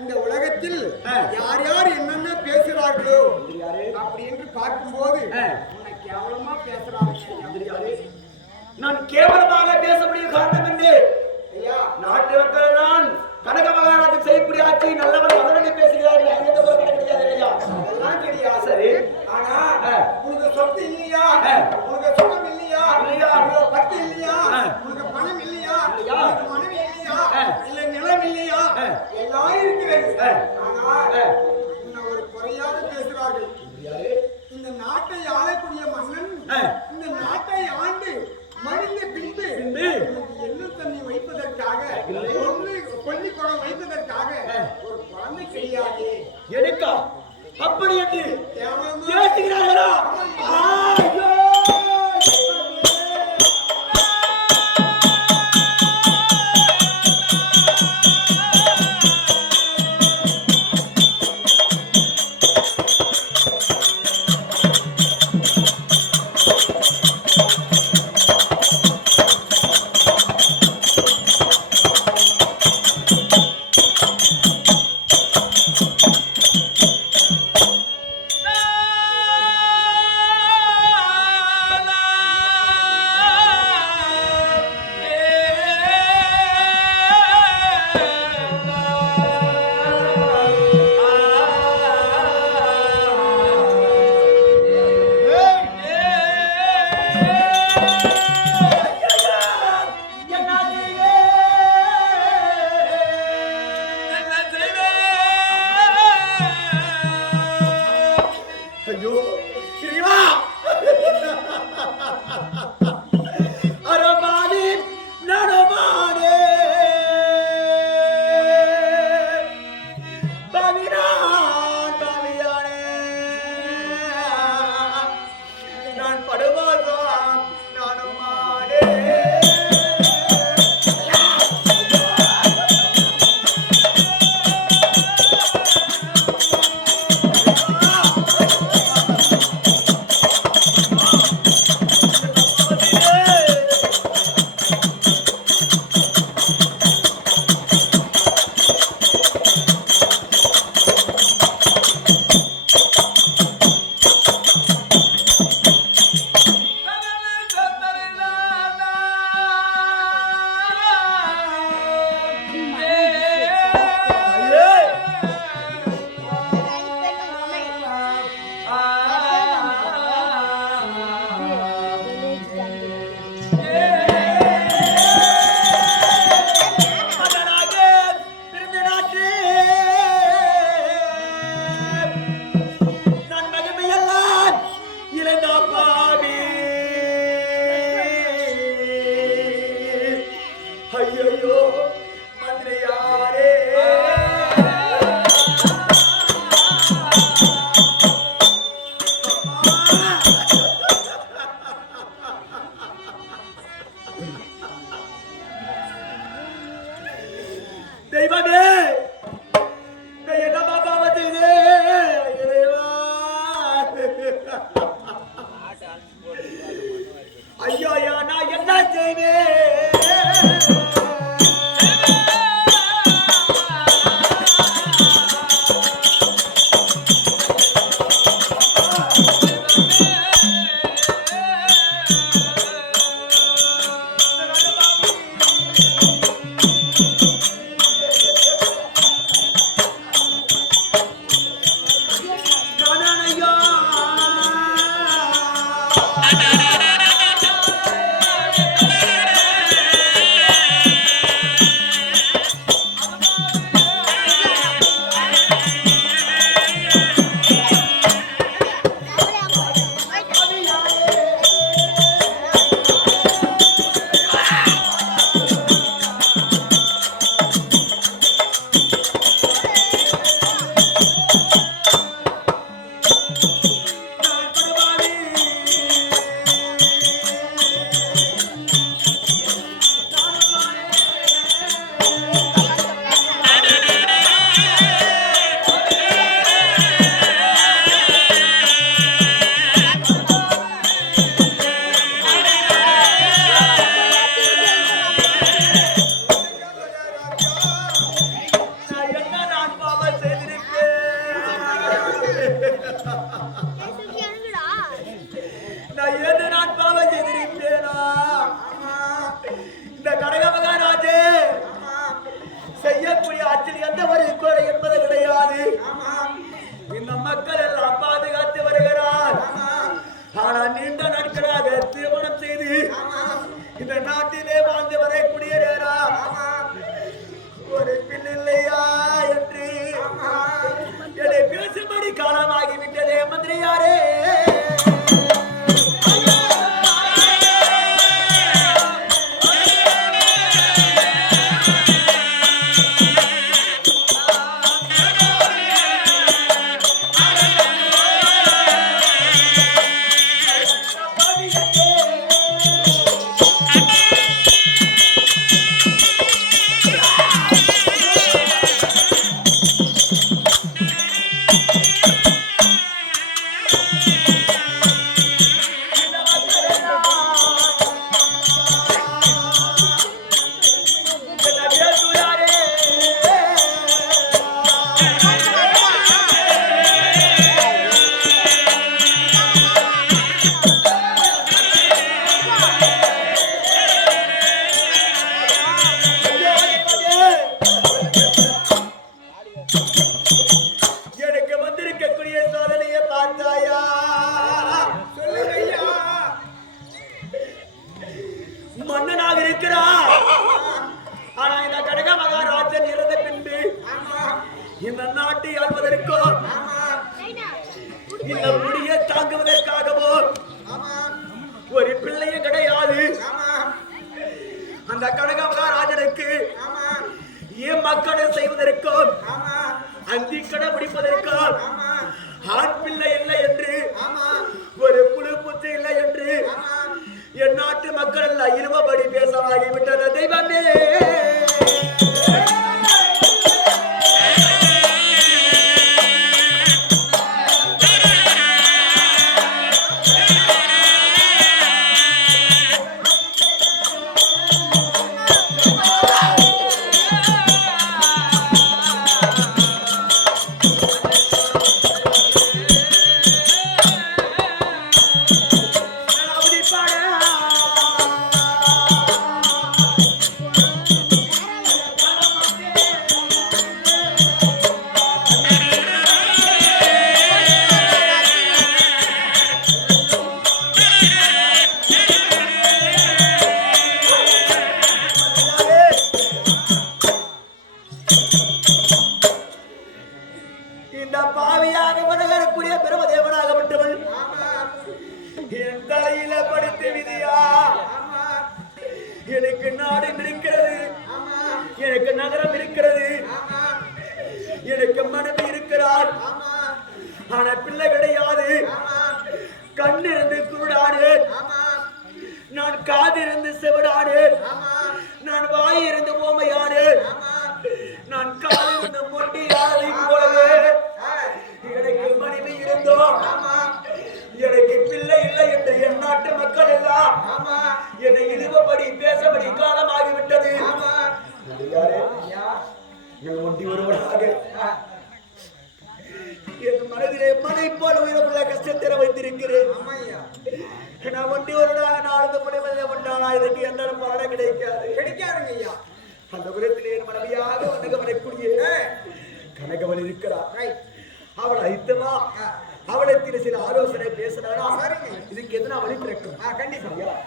இந்த உலகத்தில் யார் யார் என்னென்ன பேசுறார்களோ அப்படி என்று பார்க்கும்போது உன்னை கேவலமா பேசுறாங்க. நான் கேவலமாக பேச முடியும் காரணம் என்ன? நாட்டு மக்கள் தான் கனக மகாராஜன் செய்யக்கூடிய ஆட்சி நல்லவன் மகனை பேசுகிறார்கள். அதெல்லாம் கிடையாது. சரி, ஆனா உனக்கு சொத்து இல்லையா, உனக்கு சுகம் இல்லையா, உனக்கு பத்து இல்லையா, உனக்கு பணம் இல்லையா, உனக்கு மனைவி இல்லையா, இல்ல நிலம் இல்லையா, எல்லாம் இருக்கிறது. ஆனா உன்னை ஒரு குறையாக பேசுகிறார்கள். இந்த நாட்டை ஆளக்கூடிய மன்னன் இந்த நாட்டை ஆண்டு மனித பின்பு எண்ணு தண்ணி வைப்பதற்காக கொல்லி குளம் வைப்பதற்காக ஒரு குழந்தை கிடையாது. எனக்கா அப்படி என்று பேசுகிறார்களா? செய்யக்கூடிய ஆட்சியில் எந்த ஒரு குறை என்பது கிடையாது. இந்த மக்கள் எல்லாம் பாதுகாத்து வருகிறார். ஆனால் நீண்ட நாட்களாக திருமணம் செய்து இந்த நாட்டிலே வாழ்ந்து வரக்கூடிய ஒரு பிள்ளை இல்லையா என்று என்னை பேசும்படி காலமாகிவிட்டதே மந்திரியாரே. எனக்கு வந்திருக்கக்கூடிய சோதனையை பார்த்தாயா? மன்னனாக இருக்கிறார். ஆனா இந்த கனக மகாராஜன் இறந்த பின்பு இந்த நாட்டை ஆள்வதற்கோ இந்த முடியை தாங்குவதற்காகவோ ஒரு பிள்ளையே கிடையாது. அந்த கனக மகாராஜனுக்கு ஏன் மக்களை செய்வதற்கும் அந்திக்கடை முடிப்பதற்கும் ஆண் பிள்ளை இல்லை என்று ஒரு புழு புத்து இல்லை என்று என் நாட்டு மக்கள் எல்லாம் இருமபடி பேசவாகிவிட்டது. தெய்வமே இந்த பாவியாக வணங்கக்கூடிய பிரமதேவனாகப்பட்டவள் என் தலையில படுத்து விதியா. எனக்கு நாடு இருக்கிறது, எனக்கு நகரம் இருக்கிறது, எனக்கு மனைவி இருக்கிறார். ஆனா பிள்ளை கிடையாது. கண்ணிருந்து குருடாடு, நான் காதிருந்து செவிடாடு, நான் வாயிருந்து ஓமையாடு, நான் காலிருந்து மொட்டியாடு. இப்பொழுது எனக்கு மனைவி இருந்தோம், எனக்கு பிள்ளை இல்லை என்று என் நாட்டு மக்கள் எல்லாம் என்னை இழிவுபடி பேசபடி காலமாகிவிட்டது. ஒட்டி ஒருவனாக என் மனதிலே மனை போல உயரமுள்ள கஷ்டத்திர வைத்திருக்கிறேன். நான் ஒட்டி ஒருவனாக நாடு முடிவதை கொண்டானா இதுக்கு எந்த பாடம் கிடைக்காதுங்க ஐயா. அந்த புறத்திலே என் மனைவியாக வணங்கக்கூடிய கனகவன் இருக்கிறார். அவள் ஐத்தமா அவளத்தில் சில ஆலோசனை பேசினா இதுக்கு எதுனா வழி பிறக்கும். கண்டிப்பா